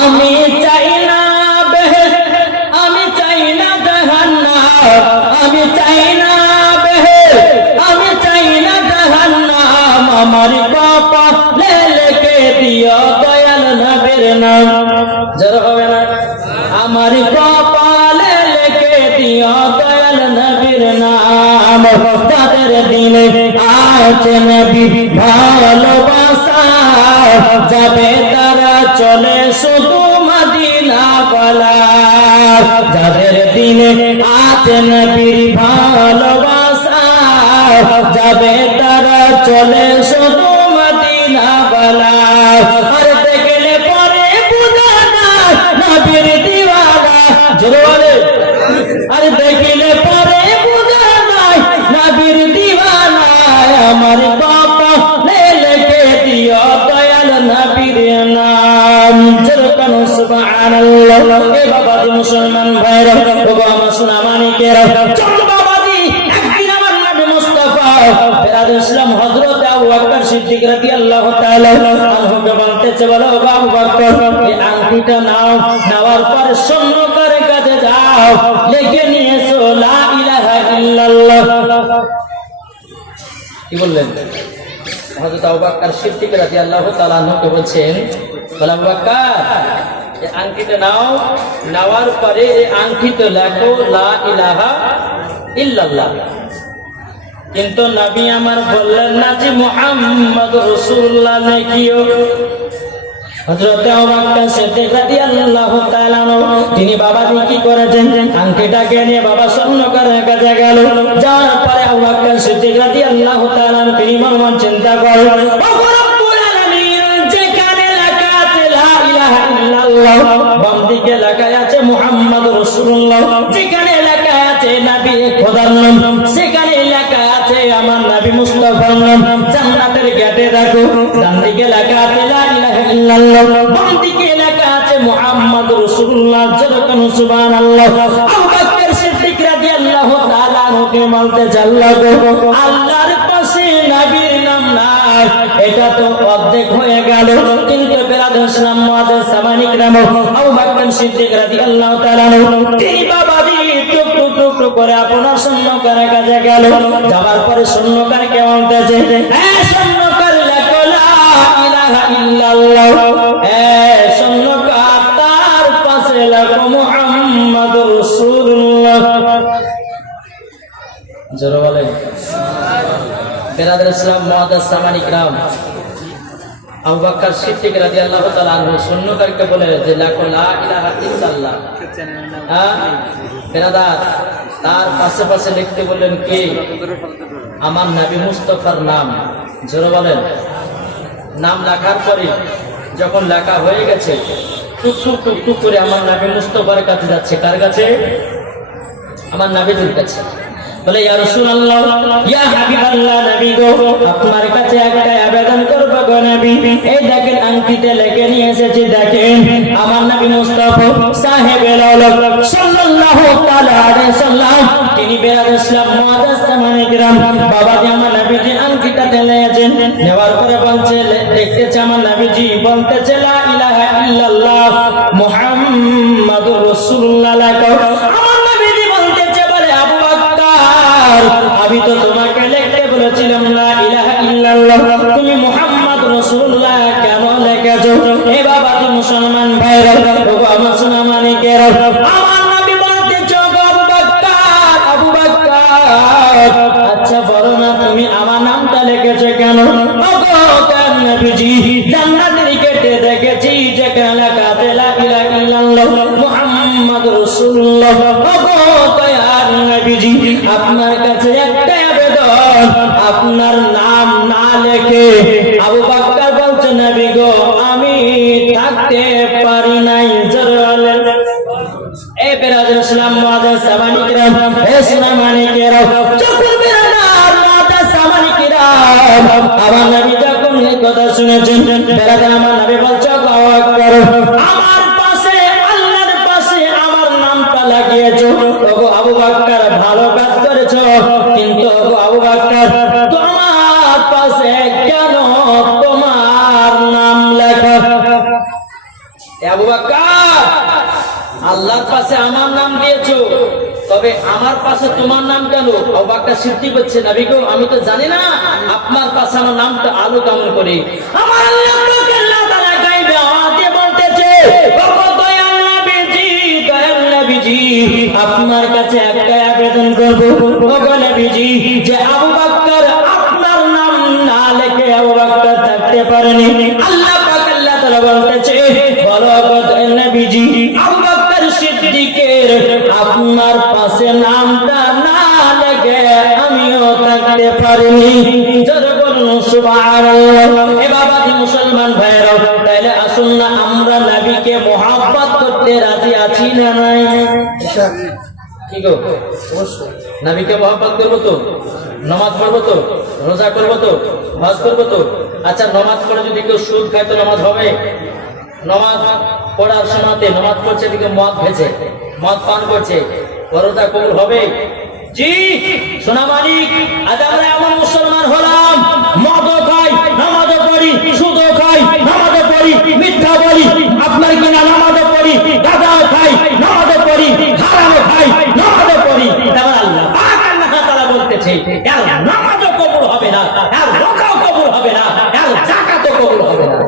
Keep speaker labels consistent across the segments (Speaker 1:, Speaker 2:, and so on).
Speaker 1: আমি চাই না আমি চাই না জাহান্নাম, আমি চাই না আমি চাই না জাহান্নাম। আমার বাবা লেকে দিও দয়াল নবীর নাম। জোর হবে না? আমার কপালে লেখে দিও দয়াল নবীর নাম। তাদের দিলে আছে নবী, ভালোবাসা যাবে তারা চলে শুধু মদিনা বলা যাদের দিনে আছে নবীর ভালোবাসা, যাবে তারা চলে শুধু মদিনা বলা আর দেখলে পরে বুঝা না নবীর দিওয়ানা। পরে বুঝা নাই নবীর দিওয়ানা। আমার সিদ্দিক রাদিয়াল্লাহু তাআলা আনহুকে বলতেছে, বলো আবু বকর এই আংটিটা নাও, নেওয়ার পরে সৈন্যকারের কাছে যাও, লিখে নিয়ে এসো লা ইলাহা ইল্লাল্লাহ। কি বললেন? হযরত আবু বকর সিদ্দিক রাদিয়াল্লাহু তাআলা আনহুকে বলছেন, বলে আবু বকর, এই আংটিটা নাও, নেওয়ার পরে এই আংটিতে লেখো, লা ইলাহা ইল্লাল্লাহ। কিন্তু নবী আমার বললেন না যে মোহাম্মদ রসুল্লাহ নাকিও। তিনি বাবা কি করেছেন? নিয়ে বাবা কাছে গেল। যাওয়ার পরে তাআলা তিনি মনে চিন্তা করেন বাম আছে মুহাম্মদ রাসূলুল্লাহ, যেখানে লেখা আছে গেটে রাখো। ডান দিকে লেখা আছে বাম দিকে লেখা আছে মুহাম্মদ রাসূলুল্লাহ। যেরকম সুবহানাল্লাহ। আবু বকর সিদ্দিক করে আপনার সৈন্যকারের কাছে গেল। যাবার পরে সৈন্যকার কে বলতেছে হ্যাঁ? আমার নবী মুস্তফার নাম। বলেন। নাম লেখার পরে যখন লেখা হয়ে গেছে, টুক টুক টুক টুক করে আমার নবী মুস্তফার কাছে যাচ্ছে। কার কাছে? আমার নবীদের কাছে। বলে, ইয়া রাসূলুল্লাহ, ইয়া হাবিবাল্লাহ নবী গো, আপনার কাছে একটা আবেদন করব গো নবী। এই দেখেন, আংটিতে লিখে নিয়ে এসেছি, দেখেন, আমার নবী মুস্তাফা সাহেব সাল্লাল্লাহু তাআলা আলাইহি সাল্লাম, তিনি বেরাদ ইসলাম মুআদ্দাস সামানে কিরাম বাবা যে আমার নবীজি আংটিটা দিয়েছেন নেওয়ার পরে বলছে দেখতেছে আমার নবীজি, বলতেছে আপনার নাম না লেখে আবু বকর বলছে, নবী গো, আমি থাকতে পারি নাই। জোরে এ বেরাদের ইসলাম মাদার সামানি কিরাম এ সুনামানি যখন বেরাদার মাদার সামানিকিরাম আমার নবী যখন এই কথা শুনেছেন, বেরাদার আমার নবী বলছে তোমার পাশে কেন তোমার নাম লেখা? আবু আল্লাহর পাশে আমার নাম দিয়েছ, তবে আমার পাশে তোমার নাম কেন? অবাকটা সিদ্ধি হচ্ছে না আমি তো জানি না, আপনার পাশে আমার নামটা আলো কেমন করে? আমার আল্লাহ নবীজি আপনার কাছে একটা আবেদন করব। ওগো নবীজি, যে আবু বকর আপনার নাম না লেখে আবু বকর থাকতে পারেনি। আল্লাহ পাক আল্লাহ তাআলা বলতেছে, বলো নবীজি, আবু বকর সিদ্দিকের আপনার পাশে নামটা না লেখে আমিও থাকতে পারিনি। এ বাবা মুসলমান ভাইরা তাহলে আসুন না, আমরা নবীকে মোহাব্বত করতে রাজি আছি না নাই? কি গো? নবীকে মোহাব্বত করব তো? নমাজ পড়ব তো? রোজা করব তো? হজ করব তো? আচ্ছা নমাজ পড়ে যদি কেউ সুদ খায় তো নমাজ হবে? নমাজ পড়ার সময়তে নমাজ পড়ছে দিকে মদ ভেছে মদ পান করছে। রোজা কবুল হবে? জি, সোনা মালিক, আজ আমরা এর নামাজও কবুল হবে না। এর রোজাও কবুল হবে না। এর যাকাতও কবুল হবে না।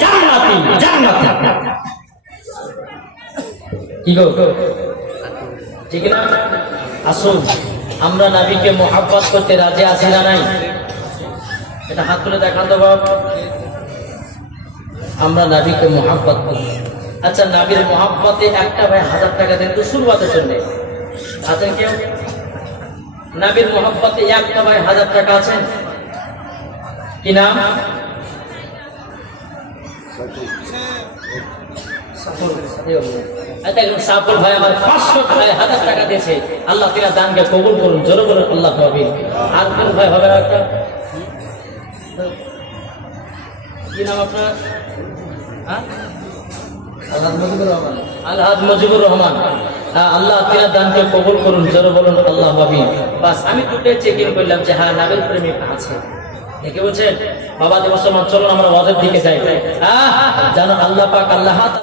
Speaker 1: জান্নাতি জান্নাতি। কি গো? ঠিক না? আসুন, আমরা নাবিকে মহব্বত করতে রাজি আছি না নাই? এটা হাত তুলে দেখান তো বাপ। আমরা নাবিকে মহাব্বত করি আচ্ছা নাবির মহাব্বতে একটা ভাই হাজার টাকা দেন তো শুরুয়াতের জন্য। আছেন কেউ? নাবির মহাব্বতে একটা ভাই হাজার টাকা আছেন? কি নাম? আল্লাহ তিনা দানকে কবুল করুন জোরে মুজিবুর রহমান আল্লাহ তিনার দানকে কবুল করুন জোরে বলুন আল্লাহ বাস আমি দুটো চেক ইন করলাম যে হ্যাঁ নাবেল প্রেমিক আছে বাবা দেব চলুন আমরা ওদের দিকে যাই জানো আল্লাহ পাক আল্লাহ